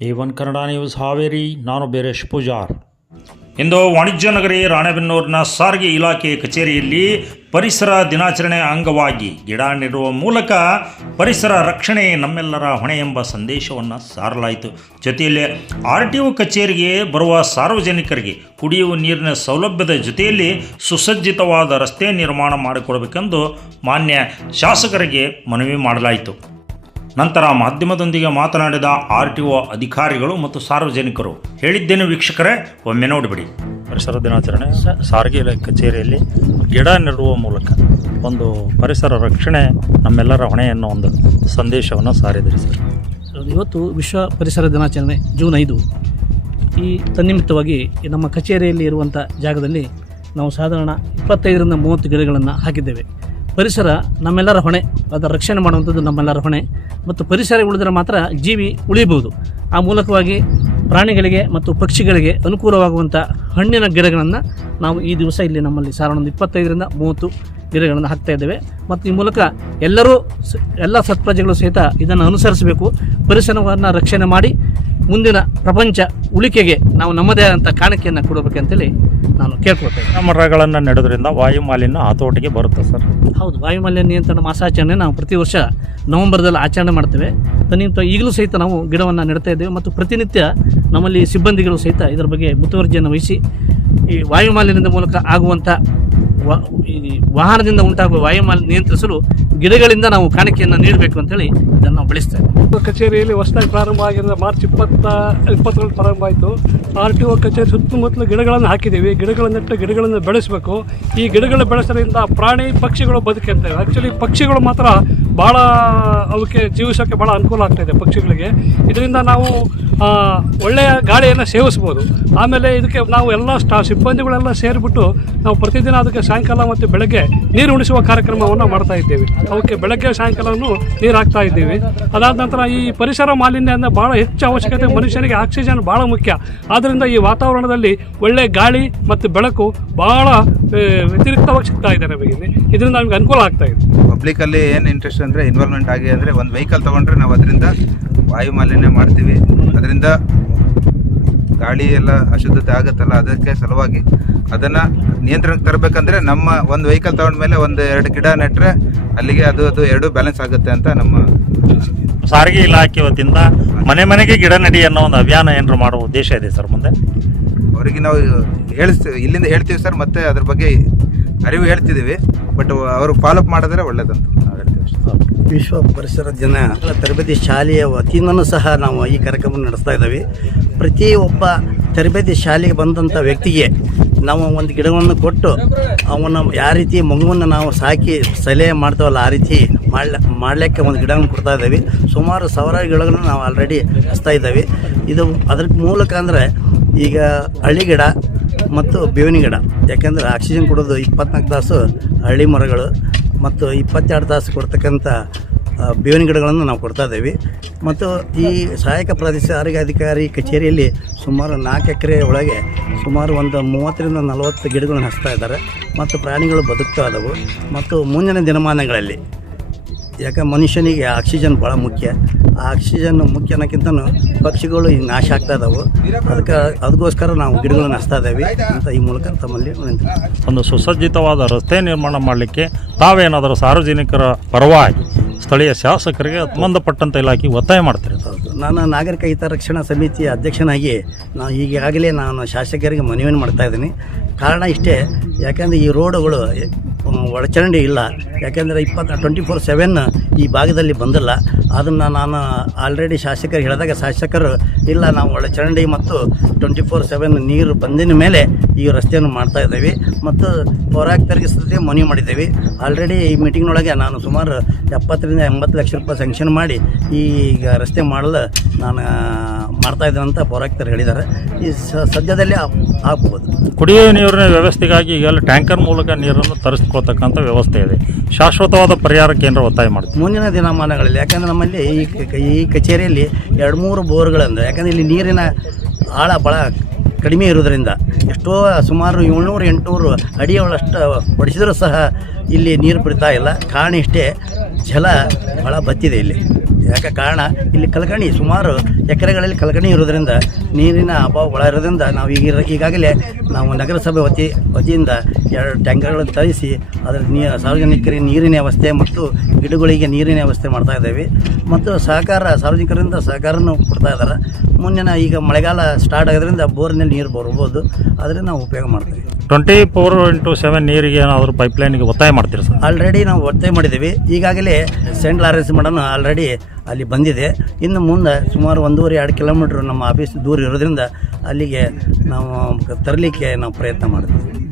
A1 Kannada news Haveri. ನಾನು ಬೇರೇಶ್ ಪೂಜಾರ್. ಇಂದು ವಾಣಿಜ್ಯ ನಗರಿ ರಾಣೆಬೆನ್ನೂರಿನ ಸಾರಿಗೆ ಇಲಾಖೆ ಕಚೇರಿಯಲ್ಲಿ ಪರಿಸರ ದಿನಾಚರಣೆ ಅಂಗವಾಗಿ ಗಿಡ ನೆಡುವ ಮೂಲಕ ಪರಿಸರ ರಕ್ಷಣೆ ನಮ್ಮೆಲ್ಲರ ಹೊಣೆ ಎಂಬ ಸಂದೇಶವನ್ನು ಸಾರಲಾಯಿತು. ಜೊತೆಯಲ್ಲಿ RTO ಕಚೇರಿಗೆ ಬರುವ ಸಾರ್ವಜನಿಕರಿಗೆ ಕುಡಿಯುವ ನೀರಿನ ಸೌಲಭ್ಯದ ಜೊತೆಯಲ್ಲಿ ಸುಸಜ್ಜಿತವಾದ ರಸ್ತೆ ನಿರ್ಮಾಣ ಮಾಡಿಕೊಡಬೇಕೆಂದು ಮಾನ್ಯ ಶಾಸಕರಿಗೆ ಮನವಿ ಮಾಡಲಾಯಿತು. ನಂತರ ಮಾಧ್ಯಮದೊಂದಿಗೆ ಮಾತನಾಡಿದ RTO ಅಧಿಕಾರಿಗಳು ಮತ್ತು ಸಾರ್ವಜನಿಕರು ಹೇಳಿದ್ದೇನು ವೀಕ್ಷಕರೇ, ಒಮ್ಮೆ ನೋಡಿಬಿಡಿ. ಪರಿಸರ ದಿನಾಚರಣೆ ಸಾರಿಗೆ ಇಲಾಖೆ ಕಚೇರಿಯಲ್ಲಿ ಗಿಡ ನೆಡುವ ಮೂಲಕ ಒಂದು ಪರಿಸರ ರಕ್ಷಣೆ ನಮ್ಮೆಲ್ಲರ ಹೊಣೆ ಅನ್ನೋ ಒಂದು ಸಂದೇಶವನ್ನು ಸಾರಿದ್ರಿ ಸರ್. ಇವತ್ತು ವಿಶ್ವ ಪರಿಸರ ದಿನಾಚರಣೆ ಜೂನ್ 5. ಈ ತನ್ನಿಮಿತ್ತವಾಗಿ ನಮ್ಮ ಕಚೇರಿಯಲ್ಲಿ ಇರುವಂಥ ಜಾಗದಲ್ಲಿ ನಾವು ಸಾಧಾರಣ 25ರಿಂದ 30 ಗಿಡಗಳನ್ನು ಹಾಕಿದ್ದೇವೆ. ಪರಿಸರ ನಮ್ಮೆಲ್ಲರ ಹೊಣೆ, ಅದರ ರಕ್ಷಣೆ ಮಾಡುವಂಥದ್ದು ನಮ್ಮೆಲ್ಲರ ಹೊಣೆ. ಮತ್ತು ಪರಿಸರ ಉಳಿದರೆ ಮಾತ್ರ ಜೀವಿ ಉಳಿಬಹುದು. ಆ ಮೂಲಕವಾಗಿ ಪ್ರಾಣಿಗಳಿಗೆ ಮತ್ತು ಪಕ್ಷಿಗಳಿಗೆ ಅನುಕೂಲವಾಗುವಂಥ ಹಣ್ಣಿನ ಗಿಡಗಳನ್ನು ನಾವು ಈ ದಿವಸ ಇಲ್ಲಿ ನಮ್ಮಲ್ಲಿ ಸಾಧಾರಣ 25ರಿಂದ 30 ಗಿಡಗಳನ್ನು ಹಾಕ್ತಾ ಇದ್ದೇವೆ. ಮತ್ತು ಈ ಮೂಲಕ ಎಲ್ಲ ಸತ್ಪ್ರಜೆಗಳು ಸಹಿತ ಇದನ್ನು ಅನುಸರಿಸಬೇಕು. ಪರಿಸರವನ್ನು ರಕ್ಷಣೆ ಮಾಡಿ ಮುಂದಿನ ಪ್ರಪಂಚ ಉಳಿಕೆಗೆ ನಾವು ನಮ್ಮದೇ ಆದಂಥ ಕಾಣಿಕೆಯನ್ನು ಕೊಡಬೇಕಂತೇಳಿ ನಾನು ಕೇಳ್ಕೊಳ್ತೇನೆ. ಮರಗಳನ್ನು ನೆಡೋದ್ರಿಂದ ವಾಯು ಮಾಲಿನ್ಯ ಹತೋಟಿಗೆ ಬರುತ್ತೆ ಸರ್. ಹೌದು, ವಾಯುಮಾಲಿನ್ಯ ನಿಯಂತ್ರಣ ಮಾಸಾಚರಣೆ ನಾವು ಪ್ರತಿ ವರ್ಷ ನವೆಂಬರ್ದಲ್ಲಿ ಆಚರಣೆ ಮಾಡ್ತೇವೆ. ತನ್ನಿಂತ ಈಗಲೂ ಸಹಿತ ನಾವು ಗಿಡವನ್ನು ನೆಡ್ತಾ ಇದ್ದೇವೆ. ಮತ್ತು ಪ್ರತಿನಿತ್ಯ ನಮ್ಮಲ್ಲಿ ಸಿಬ್ಬಂದಿಗಳು ಸಹಿತ ಇದರ ಬಗ್ಗೆ ಮುತುವರ್ಜಿಯನ್ನು ವಹಿಸಿ ಈ ವಾಯುಮಾಲಿನ್ಯದ ಮೂಲಕ ಆಗುವಂಥ ಈ ವಾಹನದಿಂದ ಉಂಟಾಗುವ ವಾಯುಮಾಲಿನ್ಯ ನಿಯಂತ್ರಿಸಲು ಗಿಡಗಳಿಂದ ನಾವು ಕಾಣಿಕೆಯನ್ನು ನೀಡಬೇಕು ಅಂತೇಳಿ ಇದನ್ನು ನಾವು ಬೆಳೆಸ್ತೇವೆ. ಕಚೇರಿಯಲ್ಲಿ ಹೊಸದಾಗಿ ಪ್ರಾರಂಭ ಆಗಿರೋದು ಮಾರ್ಚ್ 20 ಪ್ರಾರಂಭ ಆಯಿತು. RTO ಕಚೇರಿ ಸುತ್ತಮುತ್ತಲು ಗಿಡಗಳನ್ನು ಹಾಕಿದ್ದೀವಿ. ಗಿಡಗಳನ್ನು ನೆಟ್ಟು ಗಿಡಗಳನ್ನು ಬೆಳೆಸಬೇಕು. ಈ ಗಿಡಗಳು ಬೆಳೆಸೋದ್ರಿಂದ ಪ್ರಾಣಿ ಪಕ್ಷಿಗಳು ಬದುಕಂತೇವೆ. ಆ್ಯಕ್ಚುಲಿ ಪಕ್ಷಿಗಳು ಮಾತ್ರ ಭಾಳ ಅವಕ್ಕೆ ಜೀವಿಸೋಕ್ಕೆ ಭಾಳ ಅನುಕೂಲ ಆಗ್ತಾಯಿದೆ ಪಕ್ಷಿಗಳಿಗೆ. ಇದರಿಂದ ನಾವು ಒಳ್ಳೆಯ ಗಾಳಿಯನ್ನು ಸೇವಿಸ್ಬೋದು. ಆಮೇಲೆ ಇದಕ್ಕೆ ನಾವು ಎಲ್ಲ ಸಿಬ್ಬಂದಿಗಳೆಲ್ಲ ಸೇರಿಬಿಟ್ಟು ನಾವು ಪ್ರತಿದಿನ ಅದಕ್ಕೆ ಸಾಯಂಕಾಲ ಮತ್ತು ಬೆಳಗ್ಗೆ ನೀರು ಉಣಿಸುವ ಕಾರ್ಯಕ್ರಮವನ್ನು ಮಾಡ್ತಾ ಇದ್ದೇವೆ. ಅವಕ್ಕೆ ಬೆಳಗ್ಗೆ ಸಾಯಂಕಾಲವೂ ನೀರು ಹಾಕ್ತಾ ಇದ್ದೀವಿ. ಅದಾದ ನಂತರ ಈ ಪರಿಸರ ಮಾಲಿನ್ಯದಿಂದ ಭಾಳ ಹೆಚ್ಚು ಅವಶ್ಯಕತೆ. ಮನುಷ್ಯನಿಗೆ ಆಕ್ಸಿಜನ್ ಭಾಳ ಮುಖ್ಯ. ಆದ್ದರಿಂದ ಈ ವಾತಾವರಣದಲ್ಲಿ ಒಳ್ಳೆಯ ಗಾಳಿ ಮತ್ತು ಬೆಳಕು ಭಾಳ ವ್ಯತಿರಿಕ್ತವಾಗಿ ಸಿಗ್ತಾ ಇದೆ ನಮಗೆ. ಇದರಿಂದ ನಮಗೆ ಅನುಕೂಲ ಆಗ್ತಾ ಇದೆ. ಪಬ್ಲಿಕಲ್ಲಿ ಏನು ಇಂಟ್ರೆಸ್ಟ್ ಅಂದರೆ ಎನ್ವೈರ್ಮೆಂಟ್ ಆಗಿ ಅಂದರೆ ಒಂದು ವೆಹಿಕಲ್ ತೊಗೊಂಡ್ರೆ ನಾವು ಅದರಿಂದ ವಾಯು ಮಾಲಿನ್ಯ ಮಾಡ್ತೀವಿ. ಅದರಿಂದ ಗಾಳಿ ಎಲ್ಲ ಅಶುದ್ಧತೆ ಆಗುತ್ತಲ್ಲ, ಅದಕ್ಕೆ ಸಲುವಾಗಿ ಅದನ್ನು ನಿಯಂತ್ರಣಕ್ಕೆ ತರಬೇಕಂದ್ರೆ ನಮ್ಮ ಒಂದು ವೆಹಿಕಲ್ ತೊಗೊಂಡ್ಮೇಲೆ 1-2 ಗಿಡ ನೆಟ್ಟರೆ ಅಲ್ಲಿಗೆ ಅದು ಎರಡು ಬ್ಯಾಲೆನ್ಸ್ ಆಗುತ್ತೆ ಅಂತ ನಮ್ಮ ಸಾರಿಗೆ ಇಲಾಖೆ ವತಿಯಿಂದ ಮನೆಗೆ ಗಿಡ ನೆಡಿ ಅನ್ನೋ ಒಂದು ಅಭಿಯಾನ ಏನಾರು ಮಾಡುವ ಉದ್ದೇಶ ಇದೆ ಸರ್ ಮುಂದೆ. ಅವರಿಗೆ ನಾವು ಇಲ್ಲಿಂದ ಹೇಳ್ತೀವಿ ಸರ್, ಮತ್ತು ಅದ್ರ ಬಗ್ಗೆ ಅರಿವು ಹೇಳ್ತಿದ್ದೀವಿ. ಬಟ್ ಅವರು ಫಾಲೋಅಪ್ ಮಾಡಿದ್ರೆ ಒಳ್ಳೇದಂತ ನಾವು ಹೇಳ್ತೀವಿ. ವಿಶ್ವ ಪರಿಸರ ದಿನ ತರಬೇತಿ ಶಾಲೆಯ ವತಿಯಿಂದನೂ ಸಹ ನಾವು ಈ ಕಾರ್ಯಕ್ರಮ ನಡೆಸ್ತಾ ಇದ್ದೀವಿ. ಪ್ರತಿಯೊಬ್ಬ ತರಬೇತಿ ಶಾಲೆಗೆ ಬಂದಂಥ ವ್ಯಕ್ತಿಗೆ ನಾವು ಒಂದು ಗಿಡವನ್ನು ಕೊಟ್ಟು ಅವನ ಯಾವ ರೀತಿ ಮಗುವನ್ನು ನಾವು ಸಾಕಿ ಸಲಹೆ ಮಾಡ್ತೇವಲ್ಲ ಆ ರೀತಿ ಮಾಡಲಿಕ್ಕೆ ಒಂದು ಗಿಡವನ್ನು ಕೊಡ್ತಾ ಇದ್ದೀವಿ. ಸುಮಾರು 1000 ಗಿಡಗಳನ್ನು ನಾವು ಆಲ್ರೆಡಿ ಹಚ್ತಾ ಇದ್ದೀವಿ. ಇದು ಅದ್ರ ಮೂಲಕ ಅಂದರೆ ಈಗ ಹಳ್ಳಿ ಗಿಡ ಮತ್ತು ಬೇವಿನ ಗಿಡ, ಯಾಕೆಂದರೆ ಆಕ್ಸಿಜನ್ ಕೊಡೋದು 24 ತಾಸು ಹಳ್ಳಿ ಮರಗಳು ಮತ್ತು 22 ತಾಸು ಕೊಡ್ತಕ್ಕಂಥ ಬೇವಿನ ಗಿಡಗಳನ್ನು ನಾವು ಕೊಡ್ತಾ ಇದ್ದೀವಿ. ಮತ್ತು ಈ ಸಹಾಯಕ ಪ್ರಾದೇಶಿಕ ಆರೋಗ್ಯ ಅಧಿಕಾರಿ ಕಚೇರಿಯಲ್ಲಿ ಸುಮಾರು 4 ಎಕರೆ ಒಳಗೆ ಸುಮಾರು ಒಂದು 30ರಿಂದ 40 ಗಿಡಗಳನ್ನು ಹಚ್ತಾ ಇದ್ದಾರೆ. ಮತ್ತು ಪ್ರಾಣಿಗಳು ಬದುಕ್ತಾ ಇದ್ದವು. ಮತ್ತು ಮುಂದಿನ ದಿನಮಾನಗಳಲ್ಲಿ ಯಾಕೆ ಮನುಷ್ಯನಿಗೆ ಆಕ್ಸಿಜನ್ ಭಾಳ ಮುಖ್ಯ. ಆ ಆಕ್ಸಿಜನ್ ಮುಖ್ಯ ಅನ್ನೋಕ್ಕಿಂತ ಪಕ್ಷಿಗಳು ಈಗ ನಾಶ ಆಗ್ತಾ ಇದ್ದಾವೆ. ಅದಕ್ಕೋಸ್ಕರ ನಾವು ಗಿಡಗಳನ್ನು ಹಚ್ತಾ ಇದ್ದೇವೆ ಅಂತ ಈ ಮೂಲಕ ತಮ್ಮಲ್ಲಿ ಒಂದು ಸುಸಜ್ಜಿತವಾದ ರಸ್ತೆ ನಿರ್ಮಾಣ ಮಾಡಲಿಕ್ಕೆ ತಾವೇನಾದರೂ ಸಾರ್ವಜನಿಕರ ಪರವಾಗಿ ಸ್ಥಳೀಯ ಶಾಸಕರಿಗೆ ಸಂಬಂಧಪಟ್ಟಂಥ ಇಲಾಖೆ ಒತ್ತಾಯ ಮಾಡ್ತಾರೆ. ಹೌದು, ನಾನು ನಾಗರಿಕ ಹಿತರಕ್ಷಣಾ ಸಮಿತಿಯ ಅಧ್ಯಕ್ಷನಾಗಿ ಈಗಾಗಲೇ ನಾನು ಶಾಸಕರಿಗೆ ಮನವಿಯನ್ನು ಮಾಡ್ತಾ ಇದ್ದೀನಿ. ಕಾರಣ ಇಷ್ಟೇ, ಯಾಕೆಂದರೆ ಈ ರೋಡುಗಳು ಒಳಚರಂಡಿ ಇಲ್ಲ. ಯಾಕೆಂದರೆ 24/7 ಈ ಭಾಗದಲ್ಲಿ ಬಂದಿಲ್ಲ. ಅದನ್ನು ನಾನು ಆಲ್ರೆಡಿ ಶಾಸಕರಿಗೆ ಹೇಳಿದಾಗ ಶಾಸಕರು ಇಲ್ಲ, ನಾವು ಒಳಚರಂಡಿ ಮತ್ತು 24/7 ನೀರು ಬಂದಿನ ಮೇಲೆ ಈ ರಸ್ತೆಯನ್ನು ಮಾಡ್ತಾ ಇದ್ದೇವೆ ಮತ್ತು ಪೌರಾಯುಕ್ತರಿಗೆ ಸದ್ಯ ಮನವಿ ಮಾಡಿದ್ದೇವೆ. ಆಲ್ರೆಡಿ ಈ ಮೀಟಿಂಗ್ನೊಳಗೆ ನಾನು ಸುಮಾರು 70ರಿಂದ 80 ಲಕ್ಷ ರೂಪಾಯಿ ಸ್ಯಾಂಕ್ಷನ್ ಮಾಡಿ ಈಗ ರಸ್ತೆ ಮಾಡಲು ನಾನು ಮಾಡ್ತಾಯಿದ್ದೇನೆ ಅಂತ ಪೌರಾಯುಕ್ತರು ಹೇಳಿದ್ದಾರೆ. ಈ ಸದ್ಯದಲ್ಲೇ ಆಗ್ಬೋದು. ಕುಡಿಯುವ ನೀರಿನ ವ್ಯವಸ್ಥೆಗಾಗಿ ಈಗೆಲ್ಲ ಟ್ಯಾಂಕರ್ ಮೂಲಕ ನೀರನ್ನು ತರಿಸ್ಕೊಳ್ತಕ್ಕಂಥ ವ್ಯವಸ್ಥೆ ಇದೆ. ಶಾಶ್ವತವಾದ ಪರಿಹಾರಕ್ಕೆ ಏನಾರು ಒತ್ತಾಯ ಮಾಡ್ತೀವಿ ಮುಂದಿನ ದಿನಮಾನಗಳಲ್ಲಿ. ಯಾಕಂದರೆ ನಮ್ಮಲ್ಲಿ ಈ ಕಚೇರಿಯಲ್ಲಿ 2-3 ಬೋರ್ಗಳಿಂದ, ಯಾಕಂದರೆ ಇಲ್ಲಿ ನೀರಿನ ಆಳ ಭಾಳ ಕಡಿಮೆ ಇರೋದರಿಂದ ಎಷ್ಟೋ ಸುಮಾರು 700-800 ಅಡಿಗಳಷ್ಟು ಹೊಡೆಸಿದರೂ ಸಹ ಇಲ್ಲಿ ನೀರು ಬಿಡ್ತಾ ಇಲ್ಲ. ಕಾರಣ ಇಷ್ಟೇ, ಜಲ ಭಾಳ ಬತ್ತಿದೆ ಇಲ್ಲಿ. ಯಾಕೆ ಕಾರಣ ಇಲ್ಲಿ ಕಲ್ಕಣಿ ಸುಮಾರು ಎಕರೆಗಳಲ್ಲಿ ಕಲ್ಕಣಿ ಇರೋದ್ರಿಂದ ನೀರಿನ ಅಭಾವ ಒಳ ಇರೋದ್ರಿಂದ ನಾವು ಈಗಾಗಲೇ ನಾವು ನಗರಸಭೆ ವತಿಯಿಂದ 2 ಟ್ಯಾಂಕರ್ಗಳನ್ನು ತರಿಸಿ ಅದರ ಸಾರ್ವಜನಿಕರಿಗೆ ನೀರಿನ ವ್ಯವಸ್ಥೆ ಮತ್ತು ಗಿಡಗಳಿಗೆ ನೀರಿನ ವ್ಯವಸ್ಥೆ ಮಾಡ್ತಾ ಇದ್ದೇವೆ ಮತ್ತು ಸಾರ್ವಜನಿಕರಿಂದ ಸಹಕಾರನೂ ಕೊಡ್ತಾ ಇದ್ದಾರೆ. ಮುಂದಿನ ಈಗ ಮಳೆಗಾಲ ಸ್ಟಾರ್ಟ್ ಆಗೋದ್ರಿಂದ ಬೋರ್ನಲ್ಲಿ ನೀರು ಬರ್ಬೋದು, ಅದರಿಂದ ನಾವು ಉಪಯೋಗ ಮಾಡ್ತೀವಿ. 24x7 ನೀರಿಗೆ ಏನಾದರೂ ಪೈಪ್ಲೈನ್ಗೆ ಒತ್ತಾಯ ಮಾಡ್ತೀರಿ ಸರ್? ಆಲ್ರೆಡಿ ನಾವು ಒತ್ತಾಯ ಮಾಡಿದ್ದೀವಿ. ಈಗಾಗಲೇ ಸೆಂಟ್ ಲಾರೆನ್ಸ್ ಮೇಡಮ್ ಆಲ್ರೆಡಿ ಅಲ್ಲಿ ಬಂದಿದೆ. ಇನ್ನು ಮುಂದೆ ಸುಮಾರು 1.5-2 ಕಿಲೋಮೀಟ್ರ್ ನಮ್ಮ ಆಫೀಸ್ ದೂರ ಇರೋದ್ರಿಂದ ಅಲ್ಲಿಗೆ ನಾವು ತರಲಿಕ್ಕೆ ನಾವು ಪ್ರಯತ್ನ ಮಾಡ್ತೀವಿ.